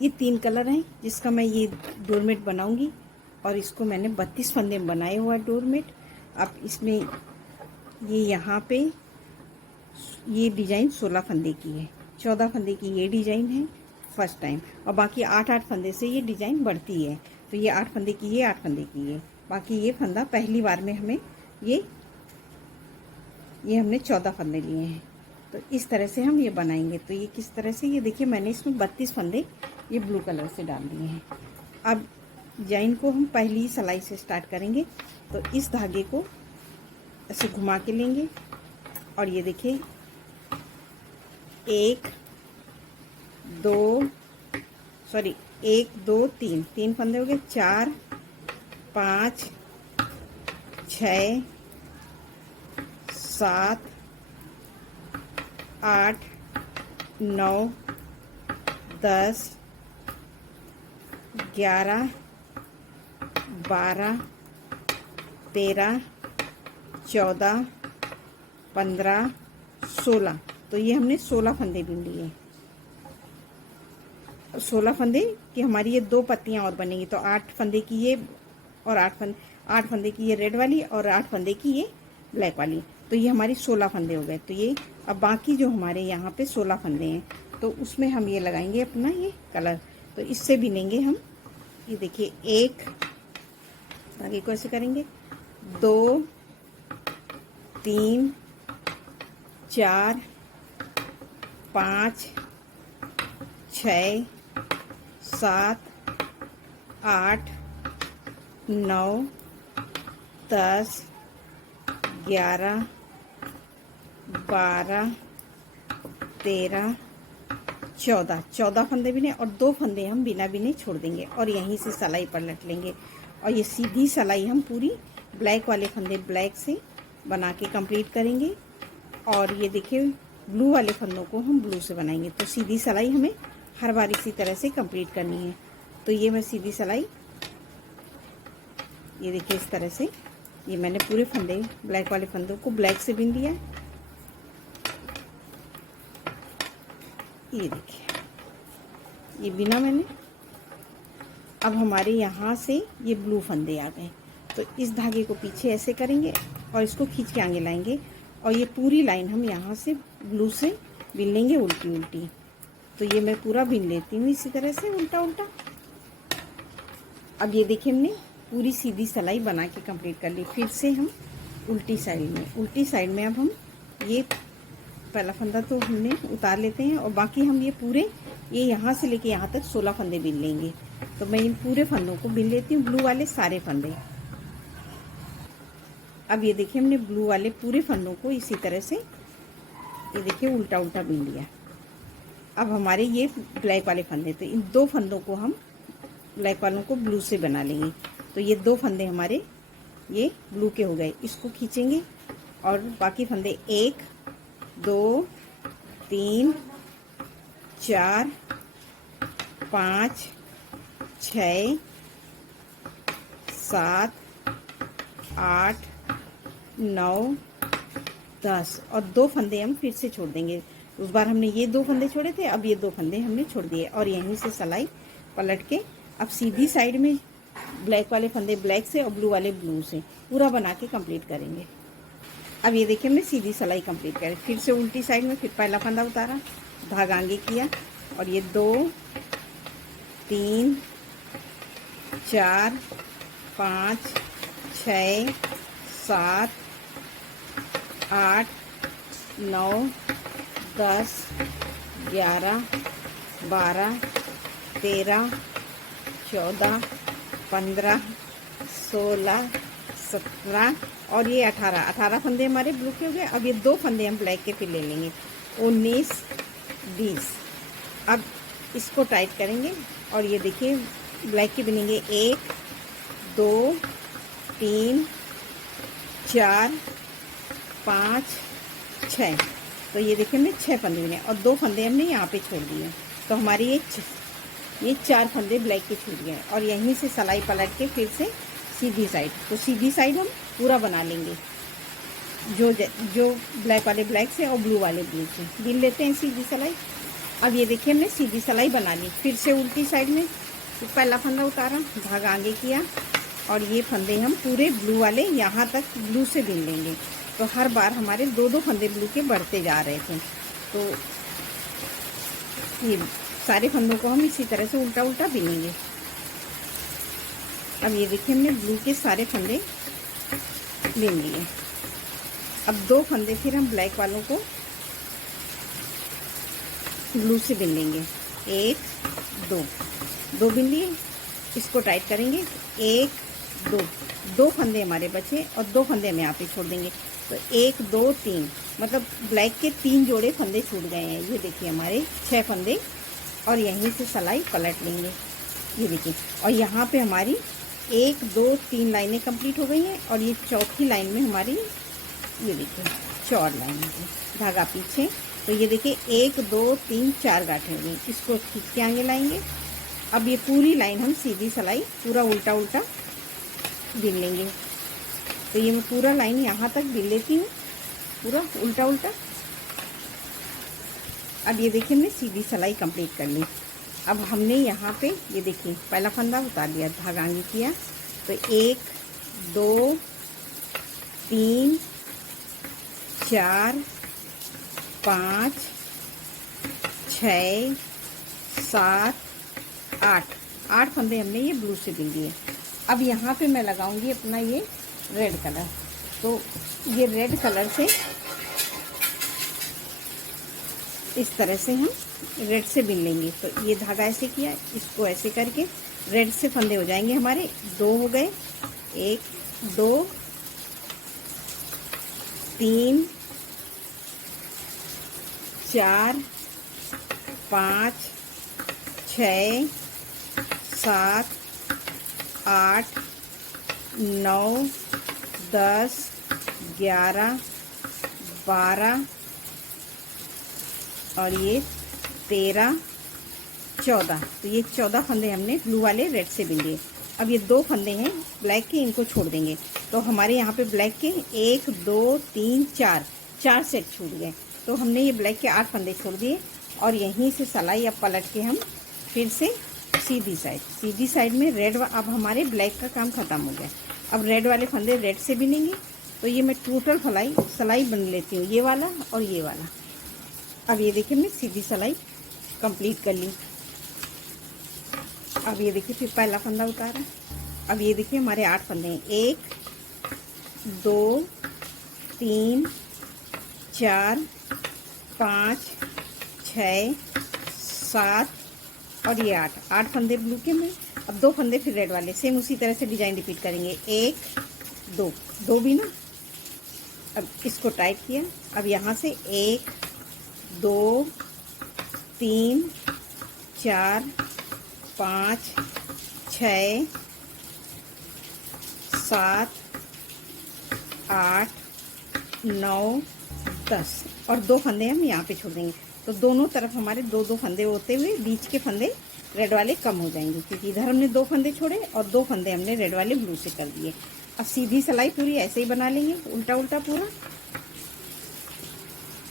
ये 3 कलर हैं जिसका मैं ये डोरमेट बनाऊंगी। और इसको मैंने 32 फंदे में बनाए हुआ है डोरमेट। अब इसमें ये यहाँ पे ये डिज़ाइन 16 फंदे की है, 14 फंदे की ये डिज़ाइन है फर्स्ट टाइम, और बाकी 8-8 फंदे से ये डिज़ाइन बढ़ती है। तो ये 8 फंदे की, ये 8 फंदे की है, बाकी ये फंदा पहली बार में हमें ये हमने 14 फंदे लिए हैं। तो इस तरह से हम ये बनाएंगे। तो ये किस तरह से, ये देखिए मैंने इसमें 32 फंदे ये ब्लू कलर से डाल दिए हैं। अब डिजाइन को हम पहली सिलाई से स्टार्ट करेंगे। तो इस धागे को ऐसे घुमा के लेंगे और ये देखिए 1 2 3 फंदे हो गए, 4 5 6 7 8 9 10 11 12 13 14 15 16। तो ये हमने 16 फंदे बीन लिए। 16 फंदे की हमारी ये 2 पत्तियां और बनेंगी। तो 8 फंदे की ये और 8 फंदे की ये रेड वाली और 8 फंदे की ये ब्लैक वाली। तो ये हमारी 16 फंदे हो गए। तो ये अब बाकी जो हमारे यहाँ पे 16 फंदे हैं तो उसमें हम ये लगाएंगे अपना ये कलर। तो इससे बिनेंगे हम, ये देखिए 1 धागे को ऐसे करेंगे, 2 3 4 5 6 7 8 9 10 11 12 13 14 फंदे बिने और 2 फंदे हम बिना बिने छोड़ देंगे और यहीं से सिलाई पलट लेंगे। और ये सीधी सिलाई हम पूरी ब्लैक वाले फंदे ब्लैक से बना के कंप्लीट करेंगे। और ये देखिए ब्लू वाले फंदों को हम ब्लू से बनाएंगे। तो सीधी सिलाई हमें हर बार इसी तरह से कंप्लीट करनी है। तो ये मैं सीधी सिलाई, ये देखिए इस तरह से ये मैंने पूरे फंदे ब्लैक वाले फंदों को ब्लैक से बिन दिया। ये देखिए ये बिना मैंने। अब हमारे यहाँ से ये ब्लू फंदे आ गए। तो इस धागे को पीछे ऐसे करेंगे और इसको खींच के आगे लाएंगे और ये पूरी लाइन हम यहाँ से ब्लू से बिन लेंगे उल्टी उल्टी। तो ये मैं पूरा बिन लेती हूँ इसी तरह से उल्टा उल्टा। अब ये देखिए हमने पूरी सीधी सिलाई बना के कंप्लीट कर ली। फिर से हम उल्टी साइड में अब हम ये पहला फंदा तो हमने उतार लेते हैं और बाकी हम ये पूरे ये यहाँ से लेके यहाँ तक 16 फंदे बिन लेंगे। तो मैं इन पूरे फंदों को बिन लेती हूँ, ब्लू वाले सारे फंदे। अब ये देखिए हमने ब्लू वाले पूरे फंदों को इसी तरह से ये देखिए उल्टा उल्टा बिन लिया। अब हमारे ये ब्लैक वाले फंदे, तो इन 2 फंदों को हम ब्लैक वालों को ब्लू से बना लेंगे। तो ये 2 फंदे हमारे ये ब्लू के हो गए। इसको खींचेंगे और बाकी फंदे 1 2 3 4 5 6 7 8 9 10 और 2 फंदे हम फिर से छोड़ देंगे। उस बार हमने ये 2 फंदे छोड़े थे, अब ये 2 फंदे हमने छोड़ दिए और यहीं से सिलाई पलट के अब सीधी साइड में ब्लैक वाले फंदे ब्लैक से और ब्लू वाले ब्लू से पूरा बना के कंप्लीट करेंगे। अब ये देखिए हमने सीधी सिलाई कंप्लीट करी। फिर से उल्टी साइड में फिर पहला फंदा उतारा, धागा आगे किया और ये 2 3 4 5 6 7 8 9 10 11 12 13 14 15 16 17 और ये 18 फंदे हमारे ब्लू के हो गए। अब ये 2 फंदे हम ब्लैक के फिर ले लेंगे, 19 20। अब इसको टाइट करेंगे और ये देखिए ब्लैक के बिनेंगे 1 2 3 4 5 6। तो ये देखिए हमने 6 फंदे बिने और 2 फंदे हमने यहाँ पे छोड़ दिए। तो हमारी ये 4 फंदे ब्लैक के छूट गए और यहीं से सिलाई पलट के फिर से सीधी साइड। तो सीधी साइड हम पूरा बना लेंगे, जो ब्लैक वाले ब्लैक से और ब्लू वाले ब्लू से बिन लेते हैं सीधी सिलाई। अब ये देखिए हमने सीधी सिलाई बना ली। फिर से उल्टी साइड में पहला फंदा उतारा, धागा आगे किया और ये फंदे हम पूरे ब्लू वाले यहाँ तक ब्लू से बिन लेंगे। तो हर बार हमारे 2-2 फंदे ब्लू के बढ़ते जा रहे थे। तो ये सारे फंदों को हम इसी तरह से उल्टा उल्टा बिनेंगे। अब ये देखिए हमने ब्लू के सारे फंदे बिन लिए। अब 2 फंदे फिर हम ब्लैक वालों को ब्लू से बिन लेंगे। 1 2 बिन लिए, इसको टाइट करेंगे। 1 2 फंदे हमारे बचे और 2 फंदे हम यहाँ पे छोड़ देंगे। तो 1 2 3 मतलब ब्लैक के 3 जोड़े फंदे छूट गए हैं। ये देखिए हमारे 6 फंदे और यहीं से सिलाई पलट लेंगे। ये देखिए, और यहाँ पे हमारी 1 2 3 लाइनें कंप्लीट हो गई हैं और ये चौथी लाइन में हमारी ये देखिए 4 लाइन है, धागा पीछे। तो ये देखिए 1 2 3 4 गांठें हो गई। इसको खींच के आगे लाएंगे। अब ये पूरी लाइन हम सीधी सिलाई पूरा उल्टा उल्टा बिन लेंगे। तो ये मैं पूरा लाइन यहाँ तक बिन लेती हूँ, पूरा उल्टा उल्टा। अब ये देखिए हमने सीधी सिलाई कंप्लीट कर ली। अब हमने यहाँ पे ये देखिए पहला फंदा उतार लिया, धागा आगे किया। तो 1 2 3 4 5 6 7 8 फंदे हमने ये ब्लू से बिन लिए। अब यहाँ पे मैं लगाऊंगी अपना ये रेड कलर। तो ये रेड कलर से इस तरह से हम रेड से बिन लेंगे। तो ये धागा ऐसे किया, इसको ऐसे करके रेड से फंदे हो जाएंगे हमारे। 2 हो गए, 1 2 3 4 5 6 7 8 9 10 11 12 और ये 13 14। तो ये 14 फंदे हमने ब्लू वाले रेड से बिन लिए। अब ये 2 फंदे हैं ब्लैक के, इनको छोड़ देंगे। तो हमारे यहाँ पे ब्लैक के 1 2 3 4 सेट छूट गए। तो हमने ये ब्लैक के 8 फंदे छोड़ दिए और यहीं से सिलाई अब पलट के हम फिर से सीधी साइड में रेड। अब हमारे ब्लैक का काम ख़त्म हो गया। अब रेड वाले फंदे रेड से बिनेंगे। तो ये मैं टोटल सिलाई बन लेती हूँ, ये वाला और ये वाला। अब ये देखिए मैं सीधी सिलाई कंप्लीट कर ली। अब ये देखिए फिर पहला फंदा उतारा। अब ये देखिए हमारे 8 फंदे हैं, 1 2 3 4 5 6 7 और ये 8 फंदे ब्लू के में। अब 2 फंदे फिर रेड वाले, सेम उसी तरह से डिजाइन रिपीट करेंगे। 1 2 भी ना। अब इसको टाइट किया। अब यहाँ से 1 2 3 4 5 6 7 8 9 10 और 2 फंदे हम यहाँ पे छोड़ देंगे। तो दोनों तरफ हमारे 2 फंदे होते हुए बीच के फंदे रेड वाले कम हो जाएंगे, क्योंकि इधर हमने 2 फंदे छोड़े और 2 फंदे हमने रेड वाले ब्लू से कर दिए। अब सीधी सिलाई पूरी ऐसे ही बना लेंगे, उल्टा उल्टा पूरा।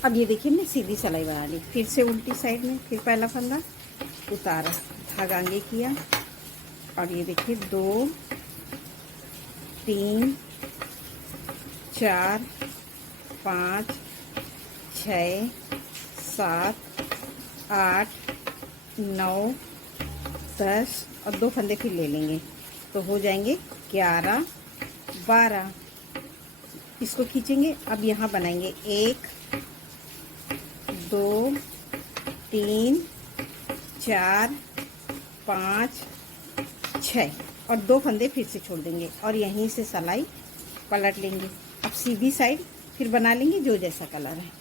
अब ये देखिए हमने सीधी सिलाई बना ली। फिर से उल्टी साइड में फिर पहला फंदा उतारा, धागा आगे किया और ये देखिए 2 3 4 5 6 7 8 9 10 और 2 फंदे फिर ले लेंगे। तो हो जाएंगे 11 12। इसको खींचेंगे। अब यहाँ बनाएंगे 1 2 3 4 5 6 और 2 फंदे फिर से छोड़ देंगे और यहीं से सिलाई पलट लेंगे। अब सीधी साइड फिर बना लेंगे जो जैसा कलर है।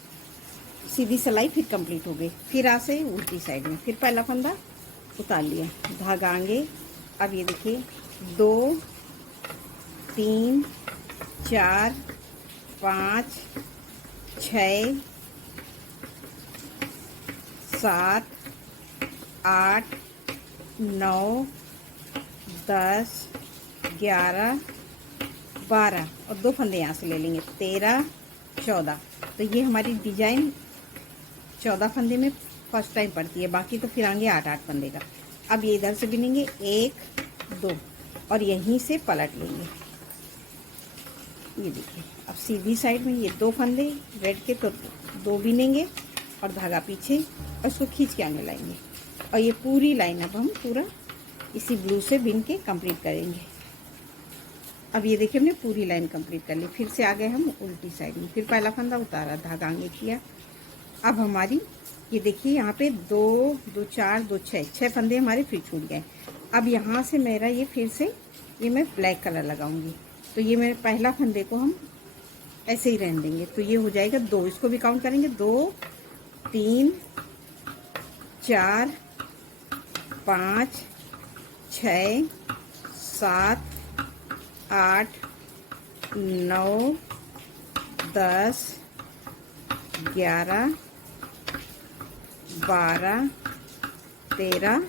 सीधी सिलाई फिर कंप्लीट हो गई। फिर आ से उल्टी साइड में फिर पहला फंदा उतार लिया, धागा आगे। अब ये देखिए 2 3 4 5 6 7 8 9 10 11 12 और 2 फंदे यहाँ से ले लेंगे, 13 14। तो ये हमारी डिजाइन 14 फंदे में फर्स्ट टाइम पड़ती है, बाकी तो फिर आएंगे 8-8 फंदे का। अब ये इधर से बिनेंगे 1 2 और यहीं से पलट लेंगे। ये देखिए, अब सीधी साइड में ये 2 फंदे रेड के तो 2 बिनेंगे और धागा पीछे और इसको खींच के आगे लाएंगे। और ये पूरी लाइन अब हम पूरा इसी ब्लू से बिन के कंप्लीट करेंगे। अब ये देखिए हमने पूरी लाइन कंप्लीट कर ली। फिर से आ गए हम उल्टी साइड में, फिर पहला फंदा उतारा, धागा आगे किया। अब हमारी ये देखिए यहाँ पे 2 2 4 2 6 फंदे हमारे फिर छूट गए। अब यहाँ से मेरा ये फिर से ये मैं ब्लैक कलर लगाऊंगी। तो ये मेरे पहला फंदे को हम ऐसे ही रहने देंगे, तो ये हो जाएगा 2। इसको भी काउंट करेंगे, 2 3 4 5 6 7 8 9 10 11 12 13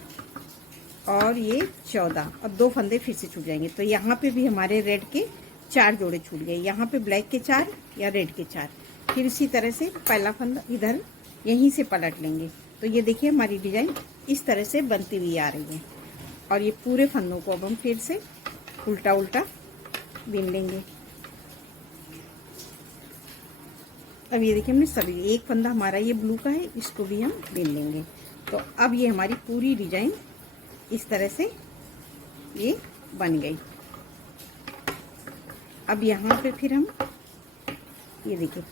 और ये 14 और 2 फंदे फिर से छूट जाएंगे। तो यहाँ पे भी हमारे रेड के 4 जोड़े छूट गए, यहाँ पे ब्लैक के 4 या रेड के 4। फिर इसी तरह से पहला फंदा इधर यहीं से पलट लेंगे। तो ये देखिए हमारी डिजाइन इस तरह से बनती हुई आ रही है। और ये पूरे फंदों को अब हम फिर से उल्टा उल्टा बिन लेंगे। अब ये देखिए हमने सभी, एक फंदा हमारा ये ब्लू का है, इसको भी हम बिन लेंगे। तो अब ये हमारी पूरी डिजाइन इस तरह से ये बन गई। अब यहाँ पे फिर हम ये देखिए,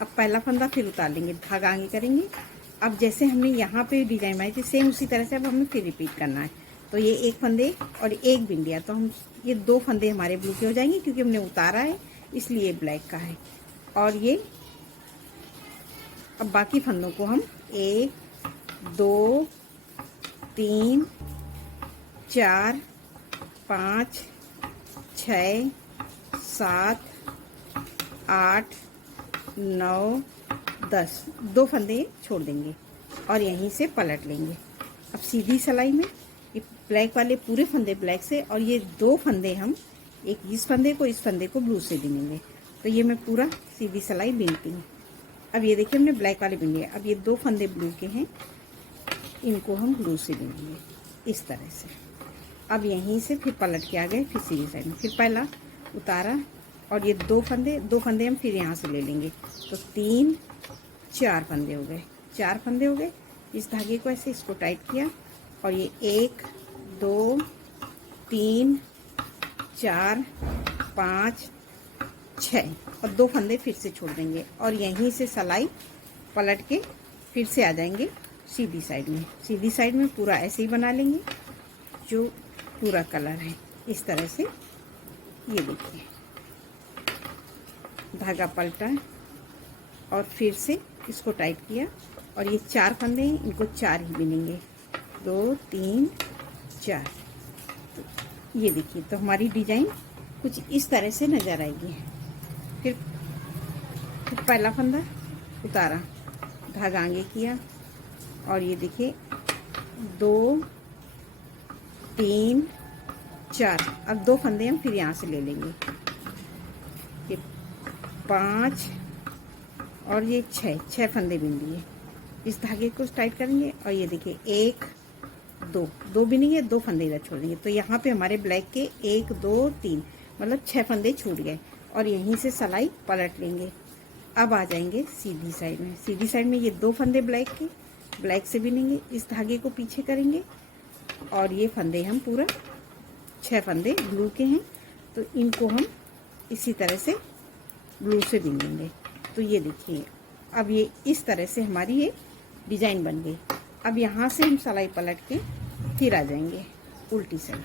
अब पहला फंदा फिर उतार लेंगे, धागा आगे करेंगे। अब जैसे हमने यहाँ पे डिजाइन बनाई थी सेम उसी तरह से अब हमें फिर रिपीट करना है। तो ये 1 फंदे और 1 बिन लिया, तो हम ये 2 फंदे हमारे ब्लू के हो जाएंगे, क्योंकि हमने उतारा है इसलिए ब्लैक का है। और ये अब बाकी फंदों को हम 1 2 3 4 5 6 7 8 9 10 2 फंदे छोड़ देंगे और यहीं से पलट लेंगे। अब सीधी सिलाई में ये ब्लैक वाले पूरे फंदे ब्लैक से और ये 2 फंदे हम एक इस फंदे को ब्लू से बिनेंगे। तो ये मैं पूरा सीधी सिलाई बिनती हूँ। अब ये देखिए हमने ब्लैक वाले बिन लिए। अब ये 2 फंदे ब्लू के हैं, इनको हम ब्लू से बिनेंगे इस तरह से। अब यहीं से फिर पलट के आ गए, फिर सीधी साइड में फिर पहला उतारा और ये 2 फंदे हम फिर यहाँ से ले लेंगे। तो 3 4 फंदे हो गए, 4 फंदे हो गए। इस धागे को ऐसे इसको टाइट किया और ये 1 2 3 4 5 6 और 2 फंदे फिर से छोड़ देंगे और यहीं से सिलाई पलट के फिर से आ जाएंगे सीधी साइड में। सीधी साइड में पूरा ऐसे ही बना लेंगे जो पूरा कलर है इस तरह से। ये देखिए धागा पलटा और फिर से इसको टाइट किया और ये 4 फंदे हैं, इनको 4 ही बिनेंगे, 2 3 4। ये देखिए तो हमारी डिजाइन कुछ इस तरह से नज़र आएगी। फिर पहला फंदा उतारा, धागा आगे किया और ये देखिए 2 3 4। अब 2 फंदे हम फिर यहाँ से ले लेंगे, ये 5 और ये 6 फंदे बिन लिए। इस धागे को टाइट करेंगे और ये देखिए 1 2 बिनेंगे, 2 फंदे इधर छोड़ देंगे। तो यहाँ पे हमारे ब्लैक के 1 2 3 मतलब 6 फंदे छूट गए और यहीं से सिलाई पलट लेंगे। अब आ जाएंगे सीधी साइड में। सीधी साइड में ये 2 फंदे ब्लैक से बिनेंगे, इस धागे को पीछे करेंगे और ये फंदे हम पूरा 6 फंदे ब्लू के हैं, तो इनको हम इसी तरह से ब्लू से बिन लेंगे। तो ये देखिए अब ये इस तरह से हमारी ये डिजाइन बन गई। अब यहाँ से हम सिलाई पलट के फिर आ जाएंगे उल्टी साइड।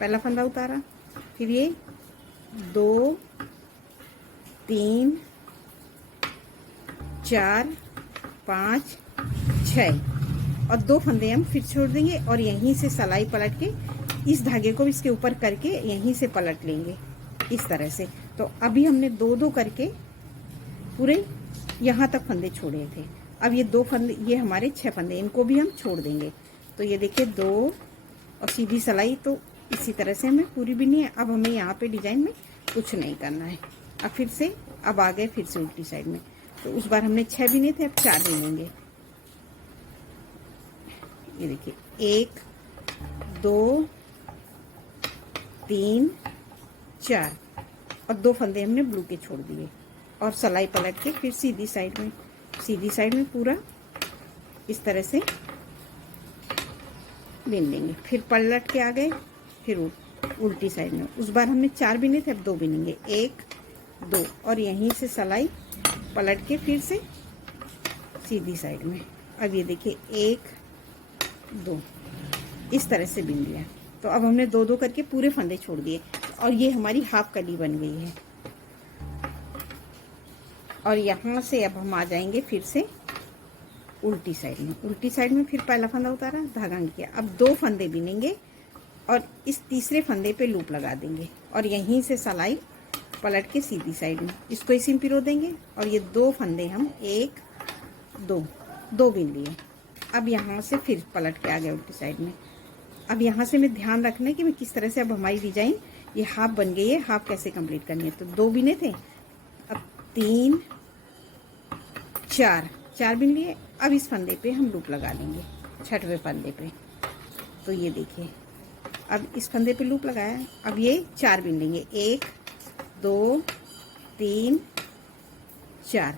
पहला फंदा उतारा, फिर ये 2 3 4 5 6 और 2 फंदे हम फिर छोड़ देंगे और यहीं से सिलाई पलट के इस धागे को इसके ऊपर करके यहीं से पलट लेंगे इस तरह से। तो अभी हमने 2 करके पूरे यहाँ तक फंदे छोड़े थे। अब ये 2 फंदे, ये हमारे 6 फंदे, इनको भी हम छोड़ देंगे। तो ये देखिए 2 और सीधी सिलाई तो इसी तरह से हमें पूरी बिनी है। अब हमें यहाँ पे डिजाइन में कुछ नहीं करना है। अब फिर से अब आ गए फिर से उल्टी साइड में। तो उस बार हमने 6 बिने थे, अब 4 बिनेंगे। ये देखिए 1 2 3 4 और 2 फंदे हमने ब्लू के छोड़ दिए और सिलाई पलट के फिर सीधी साइड में पूरा इस तरह से बिन लेंगे। फिर पलट के आ गए, फिर उल्टी साइड में। उस बार हमने 4 बिने थे, अब 2 बिनेंगे, 1 2 और यहीं से सिलाई पलट के फिर से सीधी साइड में। अब ये देखिए 1 2 इस तरह से बिन लिया। तो अब हमने 2 2 करके पूरे फंदे छोड़ दिए और ये हमारी हाफ कली बन गई है। और यहाँ से अब हम आ जाएंगे फिर से उल्टी साइड में फिर पहला फंदा उतारा, धागा किया। अब 2 फंदे बिनेंगे और इस तीसरे फंदे पे लूप लगा देंगे और यहीं से सिलाई पलट के सीधी साइड में इसको इसी में पिरो देंगे और ये 2 फंदे हम 1 2 बिन लिए। अब यहाँ से फिर पलट के आ गए उल्टी साइड में। अब यहाँ से मैं ध्यान रखना है कि मैं किस तरह से, अब हमारी डिजाइन ये हाफ बन गई है, हाफ कैसे कंप्लीट करनी है। तो 2 बिने थे, अब 3 4 बिन लिए। अब इस फंदे पे हम लूप लगा लेंगे, 6वें फंदे पे। तो ये देखिए अब इस फंदे पे लूप लगाया। अब ये 4 बिन लेंगे, 1 2 3 4।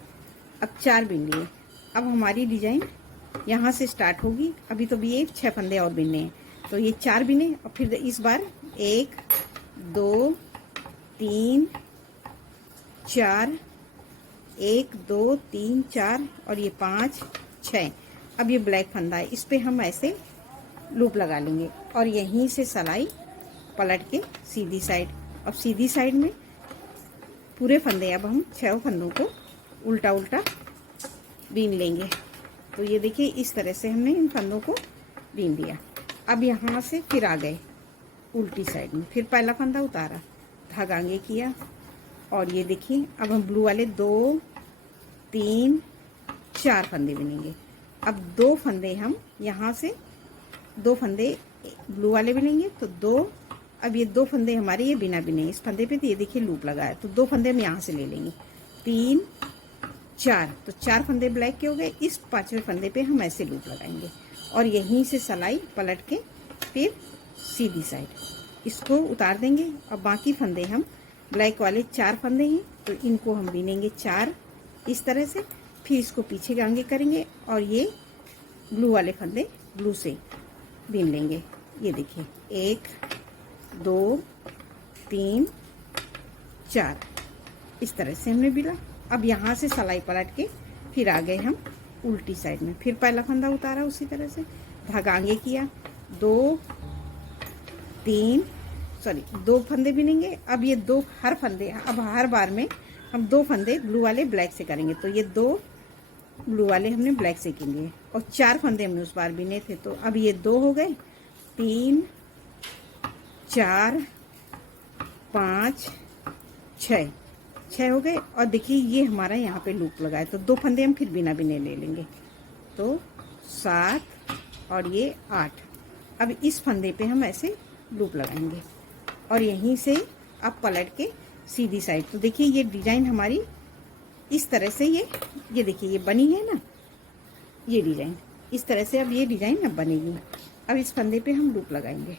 अब 4 बिन लिए। अब हमारी डिजाइन यहाँ से स्टार्ट होगी। अभी तो भी ये 6 फंदे और बिनने हैं, तो ये 4 बिने और फिर इस बार 1 2 3 4 1 2 3 4 और ये 5 6। अब ये ब्लैक फंदा है, इस पे हम ऐसे लूप लगा लेंगे और यहीं से सिलाई पलट के सीधी साइड। अब सीधी साइड में पूरे फंदे, अब हम 6 फंदों को उल्टा उल्टा बीन लेंगे। तो ये देखिए इस तरह से हमने इन फंदों को बीन लिया। अब यहाँ से फिर आ गए उल्टी साइड में, फिर पहला फंदा उतारा, धागा आगे किया और ये देखिए अब हम ब्लू वाले 2 3 4 फंदे बिनेंगे। अब 2 फंदे हम यहाँ से 2 फंदे ब्लू वाले बिनेंगे, तो 2। अब ये 2 फंदे हमारे ये बिना बिने इस फंदे पे, तो ये देखिए लूप लगा है, तो 2 फंदे हम यहाँ से ले लेंगे, 3 4। तो 4 फंदे ब्लैक के हो गए। इस 5वें फंदे पे हम ऐसे लूप लगाएंगे और यहीं से सिलाई पलट के फिर सीधी साइड इसको उतार देंगे। और बाकी फंदे हम ब्लैक वाले 4 फंदे हैं, तो इनको हम बिनेंगे 4 इस तरह से। फिर इसको पीछे आगे करेंगे और ये ब्लू वाले फंदे ब्लू से बिन लेंगे। ये देखिए 1 2 3 4 इस तरह से हमने बिना। अब यहाँ से सिलाई पलट के फिर आ गए हम उल्टी साइड में, फिर पहला फंदा उतारा उसी तरह से, धागा आगे किया, 2 फंदे बिनेंगे। अब ये 2 हर फंदे, अब हर बार में हम 2 फंदे ब्लू वाले ब्लैक से करेंगे। तो ये 2 ब्लू वाले हमने ब्लैक से किए और 4 फंदे हमने उस बार बिने थे, तो अब ये 2 हो गए, 3 4 5 6 हो गए। और देखिए ये हमारा यहाँ पे लूप लगा है, तो 2 फंदे हम फिर बिना बिने ले लेंगे, तो 7 और ये 8। अब इस फंदे पे हम ऐसे लूप लगाएंगे और यहीं से अब पलट के सीधी साइड। तो देखिए ये डिजाइन हमारी इस तरह से ये देखिए ये बनी है ना, ये डिजाइन इस तरह से। अब ये डिजाइन अब बनेगी। अब इस फंदे पे हम लूप लगाएंगे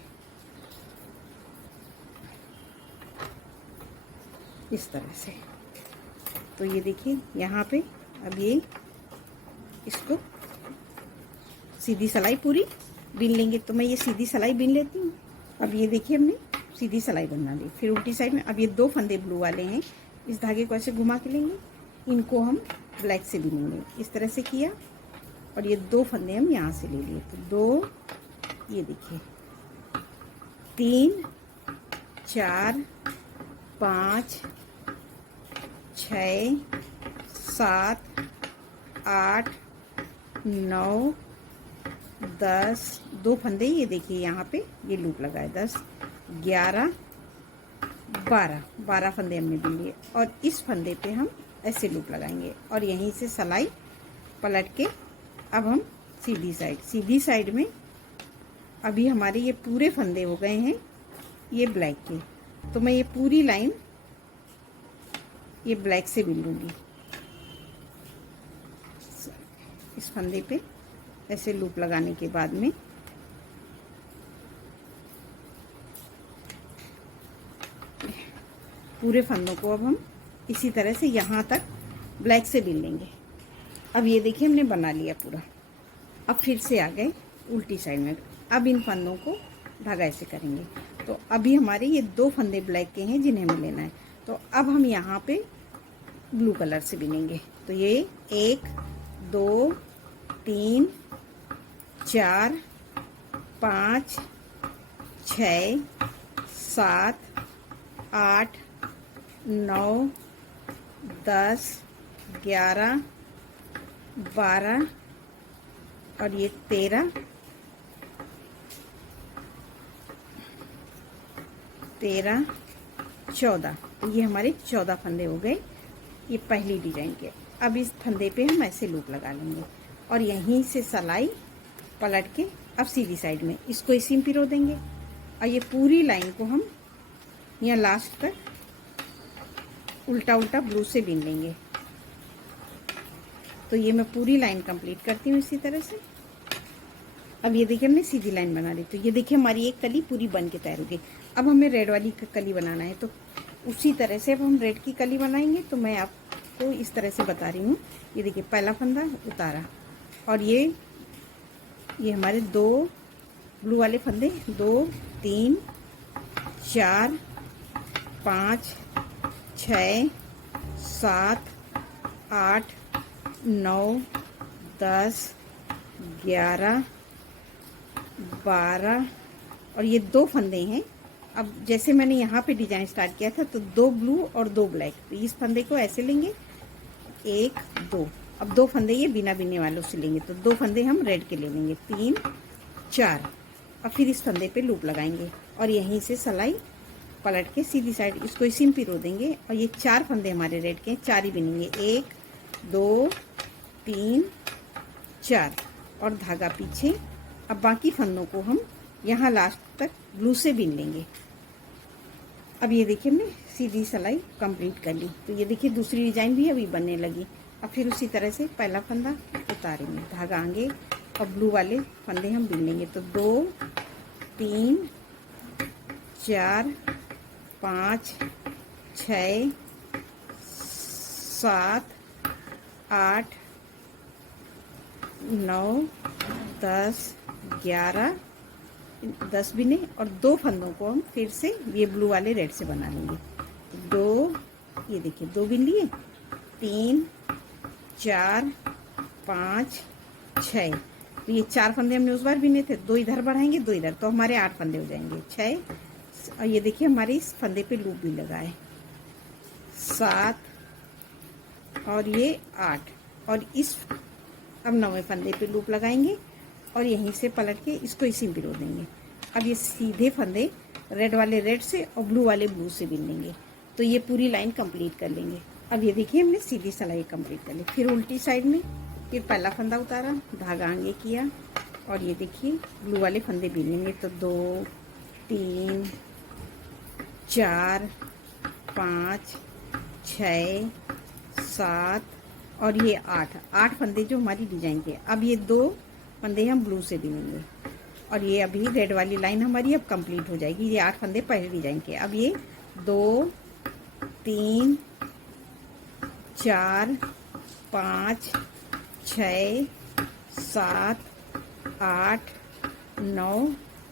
इस तरह से। तो ये देखिए यहाँ पे अब ये इसको सीधी सिलाई पूरी बिन लेंगे। तो मैं ये सीधी सिलाई बिन लेती हूँ। अब ये देखिए हमने सीधी सिलाई बनवा ली। फिर उल्टी साइड में अब ये 2 फंदे ब्लू वाले हैं, इस धागे को ऐसे घुमा के लेंगे, इनको हम ब्लैक से बिनेंगे इस तरह से किया और ये 2 फंदे हम यहाँ से ले लिए। तो 2 ये देखिए 3 4 5 6 7 8 9 10 2 फंदे ये देखिए यहाँ पे ये लूप लगा है, 10 11 12 फंदे हमने बिन लिए और इस फंदे पे हम ऐसे लूप लगाएंगे और यहीं से सिलाई पलट के अब हम सीधी साइड में अभी हमारे ये पूरे फंदे हो गए हैं ये ब्लैक के। तो मैं ये पूरी लाइन ये ब्लैक से बिन लूँगी, इस फंदे पे ऐसे लूप लगाने के बाद में पूरे फंदों को अब हम इसी तरह से यहाँ तक ब्लैक से बिन लेंगे। अब ये देखिए हमने बना लिया पूरा। अब फिर से आ गए उल्टी साइड में। अब इन फंदों को धागा ऐसे करेंगे। तो अभी हमारे ये 2 फंदे ब्लैक के हैं जिन्हें हमें लेना है। तो अब हम यहाँ पे ब्लू कलर से बिनेंगे। तो ये 1 2 3 4 5 6 7 8 9 10 11 12 और ये 13 14। तो ये हमारे 14 फंदे हो गए ये पहली डिजाइन के। अब इस फंदे पे हम ऐसे लूप लगा लेंगे और यहीं से सिलाई पलट के अब सीधी साइड में इसको इसी में पिरो देंगे और ये पूरी लाइन को हम यहाँ लास्ट तक उल्टा उल्टा ब्लू से बिन लेंगे। तो ये मैं पूरी लाइन कंप्लीट करती हूँ इसी तरह से। अब ये देखिए हमने सीधी लाइन बना ली। तो ये देखिए हमारी एक कली पूरी बन के तैयार हो गई। अब हमें रेड वाली कली बनाना है। तो उसी तरह से अब हम रेड की कली बनाएंगे। तो मैं आपको इस तरह से बता रही हूँ। ये देखिए पहला फंदा उतारा और ये हमारे 2 ब्लू वाले फंदे 2 3 4 5 6 7 8 9 10 11 12 और ये 2 फंदे हैं। अब जैसे मैंने यहाँ पे डिजाइन स्टार्ट किया था तो 2 ब्लू और 2 ब्लैक। तो इस फंदे को ऐसे लेंगे 1 2। अब 2 फंदे ये बिना बिनने वालों से लेंगे। तो 2 फंदे हम रेड के ले लेंगे 3 4। और फिर इस फंदे पे लूप लगाएंगे और यहीं से सिलाई पलट के सीधी साइड इसको इसी में पिरो देंगे। और ये 4 फंदे हमारे रेड के 4 ही बिनेंगे 1 2 3 4 और धागा पीछे। अब बाकी फंदों को हम यहाँ लास्ट तक ब्लू से बिन लेंगे। अब ये देखिए हमने सीधी सिलाई कंप्लीट कर ली। तो ये देखिए दूसरी डिजाइन भी अभी बनने लगी। अब फिर उसी तरह से पहला फंदा उतारेंगे, धागा आगे और ब्लू वाले फंदे हम बिन लेंगे। तो 2 3 4 5 6 7 8 9 10 11 10 बिने और 2 फंदों को हम फिर से ये ब्लू वाले रेड से बना लेंगे। 2 ये देखिए 2 बिन लिए 3 4 5 6। तो ये 4 फंदे हमने उस बार बिने थे। 2 इधर बढ़ाएंगे 2 इधर तो हमारे 8 फंदे हो जाएंगे 6। और ये देखिए हमारे इस फंदे पे लूप भी लगा है 7 और ये 8। और इस अब 9वें फंदे पे लूप लगाएंगे और यहीं से पलट के इसको इसी में पिरो देंगे। अब ये सीधे फंदे रेड वाले रेड से और ब्लू वाले ब्लू से बिन लेंगे। तो ये पूरी लाइन कंप्लीट कर लेंगे। अब ये देखिए हमने सीधी सिलाई कंप्लीट कर ली। फिर उल्टी साइड में फिर पहला फंदा उतारा, धागा आगे किया और ये देखिए ब्लू वाले फंदे बिन लेंगे। तो 2 3 4 5 6 7 और ये 8 फंदे जो हमारी डिजाइन के। अब ये 2 फंदे हम ब्लू से बिनेंगे और ये अभी रेड वाली लाइन हमारी अब कंप्लीट हो जाएगी। ये 8 फंदे पहले डिजाइन के। अब ये 2 3 4 5 6 7 8 9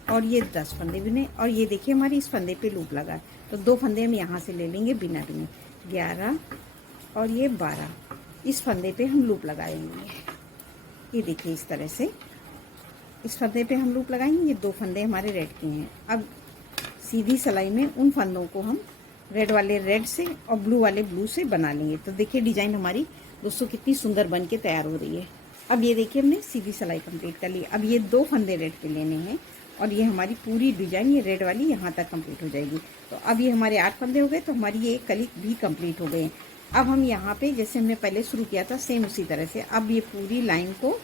और ये 10 फंदे बिने। और ये देखिए हमारी इस फंदे पे लूप लगा है। तो 2 फंदे हम यहाँ से ले लेंगे बिना बिने 11 और ये 12। इस फंदे पे हम लूप लगाएंगे। ये देखिए इस तरह से इस फंदे पे हम लूप लगाएंगे। ये 2 फंदे हमारे रेड के हैं। अब सीधी सिलाई में उन फंदों को हम रेड वाले रेड से और ब्लू वाले ब्लू से बना लेंगे। तो देखिए डिजाइन हमारी दोस्तों कितनी सुंदर बन के तैयार हो रही है। अब ये देखिए हमने सीधी सिलाई कंप्लीट कर ली। अब ये 2 फंदे रेड के लेने हैं और ये हमारी पूरी डिजाइन ये रेड वाली यहाँ तक कंप्लीट हो जाएगी। तो अब ये हमारे 8 फंदे हो गए। तो हमारी ये कली भी कंप्लीट हो गए। अब हम यहाँ पे जैसे हमने पहले शुरू किया था सेम उसी तरह से अब ये पूरी लाइन को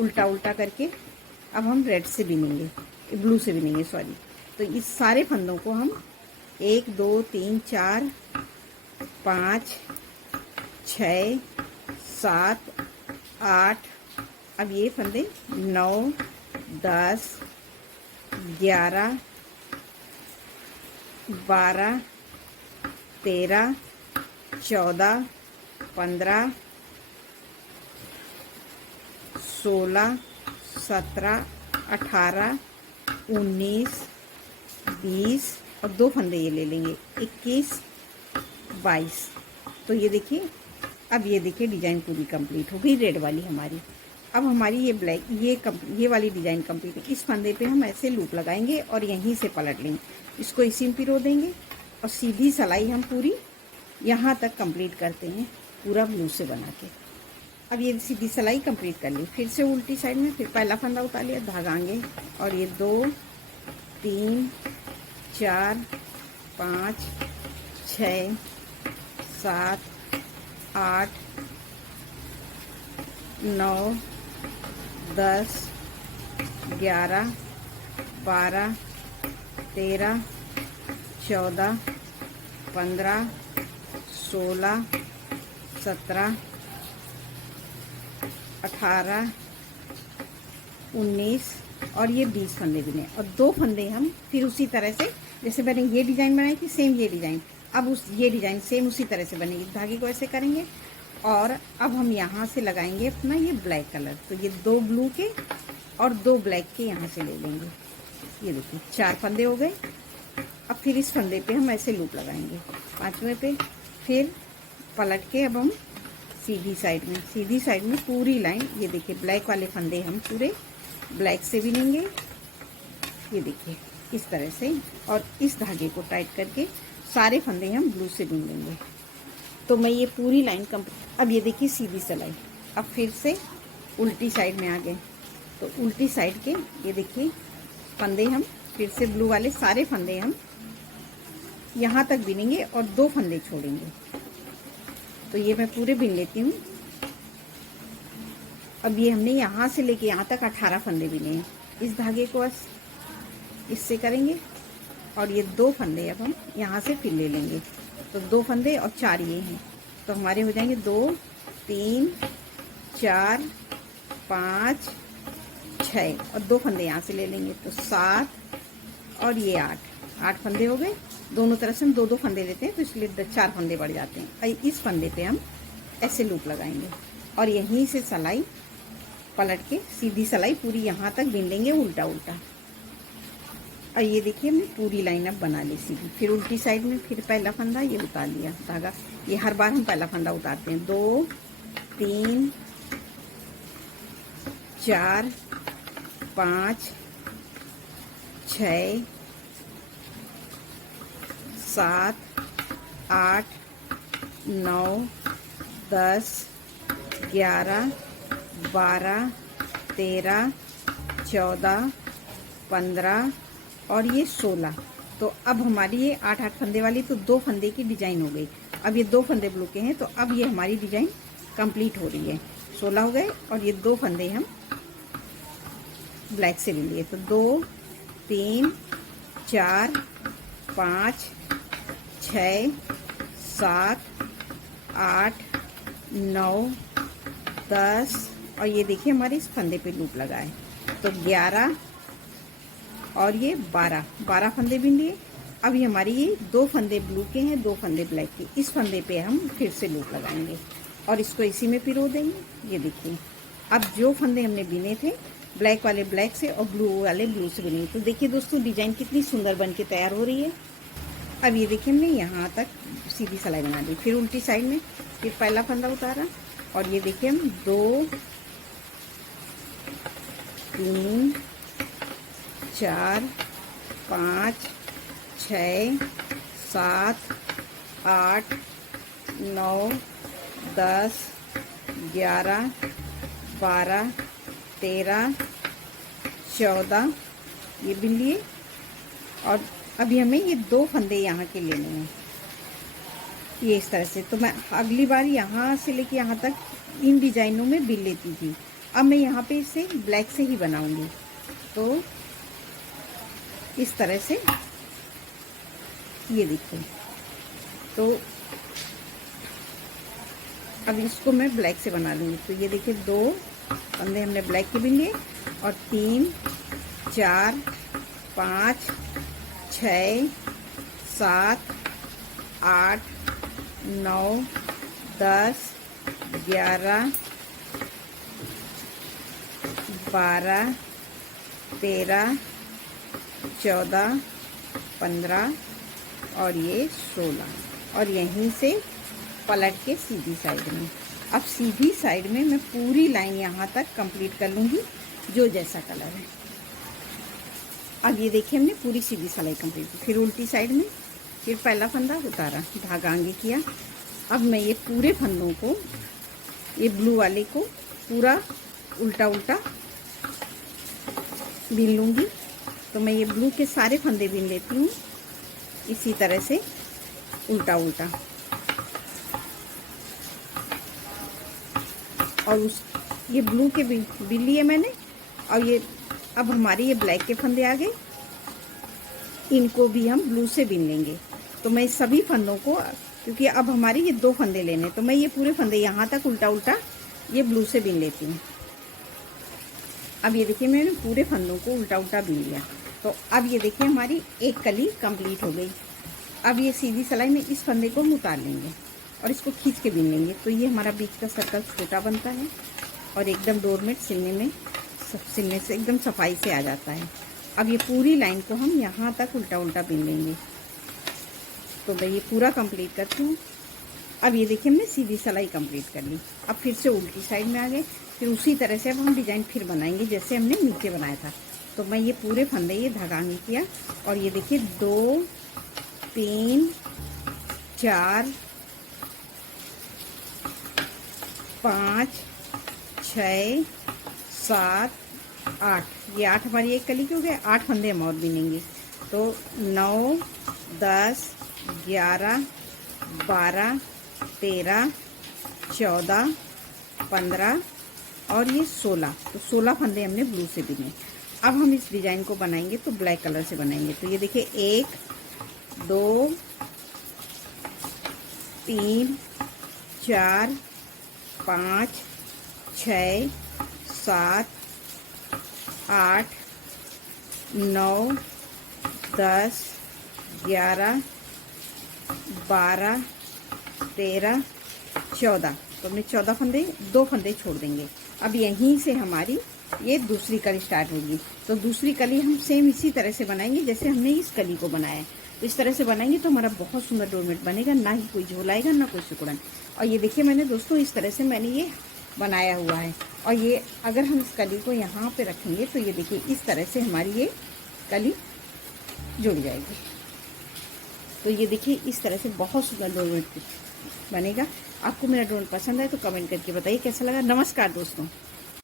उल्टा उल्टा करके अब हम रेड से बिनेंगे, ब्लू से बिनेंगे सॉरी। तो इस सारे फंदों को हम 1 2 3 4 5 6 7 8 अब ये फंदे 9 10 11 12 13, 14, 15, 16, 17, 18, 19, 20 और 2 फंदे ये ले लेंगे, 21, 22। तो ये देखिए, अब ये देखिए डिज़ाइन पूरी कंप्लीट हो गई रेड वाली हमारी। अब हमारी ये ब्लैक ये वाली डिज़ाइन कंप्लीट है। इस फंदे पे हम ऐसे लूप लगाएंगे और यहीं से पलट लेंगे, इसको इसी में पिरो देंगे और सीधी सिलाई हम पूरी यहाँ तक कंप्लीट करते हैं, पूरा ब्लू से बना के। अब ये सीधी सिलाई कंप्लीट कर ली, फिर से उल्टी साइड में फिर पहला फंदा उतार लिया, धागा आगे और ये 2, 3, 4, 5, 6, 7, 8, 9, 10, 11, 12, 13, 14, 15, 16, 17, 18, 19 और ये 20 फंदे बिने और 2 फंदे हम फिर उसी तरह से जैसे मैंने ये डिज़ाइन बनाई थी, सेम ये डिज़ाइन अब ये डिज़ाइन सेम उसी तरह से बनेगी। धागे को ऐसे करेंगे और अब हम यहाँ से लगाएंगे अपना ये ब्लैक कलर। तो ये 2 ब्लू के और 2 ब्लैक के यहाँ से ले लेंगे। ये देखिए 4 फंदे हो गए। अब फिर इस फंदे पे हम ऐसे लूप लगाएंगे 5वें पे, फिर पलट के अब हम सीधी साइड में पूरी लाइन, ये देखिए ब्लैक वाले फंदे हम पूरे ब्लैक से भी लेंगे, ये देखिए इस तरह से, और इस धागे को टाइट करके सारे फंदे हम ब्लू से बुन लेंगे। तो मैं ये पूरी लाइन कंप्लीट। अब ये देखिए सीधी सिलाई, अब फिर से उल्टी साइड में आ गए, तो उल्टी साइड के ये देखिए फंदे हम फिर से ब्लू वाले सारे फंदे हम यहाँ तक बिनेंगे और 2 फंदे छोड़ेंगे। तो ये मैं पूरे बिन लेती हूँ। अब ये हमने यहाँ से लेके यहाँ तक 18 फंदे बिने हैं। इस धागे को बस इससे करेंगे और ये 2 फंदे अब हम यहाँ से फिर ले लेंगे। तो 2 फंदे और 4 ये हैं, तो हमारे हो जाएंगे 2, 3, 4, 5, 6 और 2 फंदे यहाँ से ले लेंगे, तो 7 और ये 8 फंदे हो गए। दोनों तरफ से हम 2-2 फंदे लेते हैं, तो इसलिए 4 फंदे बढ़ जाते हैं। इस फंदे पे हम ऐसे लूप लगाएंगे और यहीं से सिलाई पलट के सीधी सिलाई पूरी यहाँ तक बिन लेंगे उल्टा उल्टा। और ये देखिए हमने पूरी लाइन अब बना ली सीधी। फिर उल्टी साइड में फिर पहला फंदा ये उतार लिया धागा, ये हर बार हम पहला फंदा उतारते हैं। 2, 3, 4, 5, 6, 7, 8, 9, 10, 11, 12, 13, 14, 15 और ये 16। तो अब हमारी ये 8 फंदे वाली तो 2 फंदे की डिजाइन हो गई। अब ये 2 फंदे ब्लू के हैं, तो अब ये हमारी डिजाइन कंप्लीट हो रही है। 16 हो गए और ये 2 फंदे हम ब्लैक से ले लिए। तो 2, 3, 4, 5, 6, 7, 8, 9, 10 और ये देखिए हमारे इस फंदे पे लूप लगा है। तो 11 और ये 12 फंदे बिन लिए। अब ये हमारी ये 2 फंदे ब्लू के हैं, 2 फंदे ब्लैक के। इस फंदे पे हम फिर से लूप लगाएंगे और इसको इसी में पिरो देंगे। ये देखिए अब जो फंदे हमने बिने थे ब्लैक वाले ब्लैक से और ब्लू वाले ब्लू से बिने, तो देखिए दोस्तों डिजाइन कितनी सुंदर बन के तैयार हो रही है। अब ये देखिए हमने यहाँ तक सीधी सिलाई बना दी, फिर उल्टी साइड में फिर पहला फंदा उतारा और ये देखिए हम 2, 3, 4, 5, 6, 7, 8, 9, 10, 11, 12, 13, 14 ये बिन लिए। और अभी हमें ये 2 फंदे यहाँ के लेने हैं, ये इस तरह से। तो मैं अगली बार यहाँ से लेके यहाँ तक इन डिजाइनों में बिन लेती थी, अब मैं यहाँ पे इसे ब्लैक से ही बनाऊंगी। तो इस तरह से ये देखिए, तो अब इसको मैं ब्लैक से बना लूँगी। तो ये देखिए 2 फंदे हमने ब्लैक के बिन लिए और 3, 4, 5, 6, 7, 8 9 10 11 12 13 14 15 और ये 16 और यहीं से पलट के सीधी साइड में। अब सीधी साइड में मैं पूरी लाइन यहाँ तक कंप्लीट कर लूँगी जो जैसा कलर है। अब ये देखिए हमने पूरी सीधी सिलाई कंप्लीट की। फिर उल्टी साइड में, फिर पहला फंदा उतारा, धागा आगे किया। अब मैं ये पूरे फंदों को, ये ब्लू वाले को पूरा उल्टा उल्टा बीन लूँगी। तो मैं ये ब्लू के सारे फंदे बीन लेती हूँ इसी तरह से उल्टा उल्टा। और उस ये ब्लू के बीन लिए मैंने। और ये अब हमारे ये ब्लैक के फंदे आ गए, इनको भी हम ब्लू से बीन लेंगे। तो मैं सभी फंदों को, क्योंकि अब हमारे ये 2 फंदे लेने, तो मैं ये पूरे फंदे यहाँ तक उल्टा उल्टा ये ब्लू से बीन लेती हूँ। अब ये देखिए मैंने पूरे फंदों को उल्टा उल्टा बीन लिया। तो अब ये देखिए हमारी एक कली कंप्लीट हो गई। अब ये सीधी सिलाई में इस फंदे को हम उतार लेंगे और इसको खींच के बीन लेंगे। तो ये हमारा बीच का सर्कल छोटा बनता है और एकदम डोरमेट सिलने से एकदम सफाई से आ जाता है। अब ये पूरी लाइन को हम यहाँ तक उल्टा उल्टा बीन लेंगे। तो मैं ये पूरा कंप्लीट करती हूँ। अब ये देखिए हमने सीधी सिलाई कंप्लीट कर ली। अब फिर से उल्टी साइड में आ गए। फिर उसी तरह से अब हम डिज़ाइन फिर बनाएंगे जैसे हमने नीचे बनाया था। तो मैं ये पूरे फंदे ये धागा आगे किया और ये देखिए 2 3 4 5 6 7 8, ये 8 हमारी एक कली के हो गए। 8 फंदे हम और बीनेंगे। तो 9 10 11 12 13 14 15 और ये 16। तो 16 फंदे हमने ब्लू से बीने। अब हम इस डिज़ाइन को बनाएंगे तो ब्लैक कलर से बनाएंगे। तो ये देखिए 1 2 3 4 5 6 7 8 9 10 11 12 13 14। तो हमने 14 फंदे, 2 फंदे छोड़ देंगे। अब यहीं से हमारी ये दूसरी कली स्टार्ट होगी। तो दूसरी कली हम सेम इसी तरह से बनाएंगे जैसे हमने इस कली को बनाया है। तो इस तरह से बनाएंगे तो हमारा बहुत सुंदर डोरमेट बनेगा, ना ही कोई झोल आएगा ना कोई सिकुड़न। और ये देखिए मैंने दोस्तों इस तरह से मैंने ये बनाया हुआ है। और ये अगर हम इस कली को यहाँ पे रखेंगे तो ये देखिए इस तरह से हमारी ये कली जुड़ जाएगी। तो ये देखिए इस तरह से बहुत सुंदर डोरमेट बनेगा। आपको मेरा ड्रोन पसंद है तो कमेंट करके बताइए कैसा लगा। नमस्कार दोस्तों।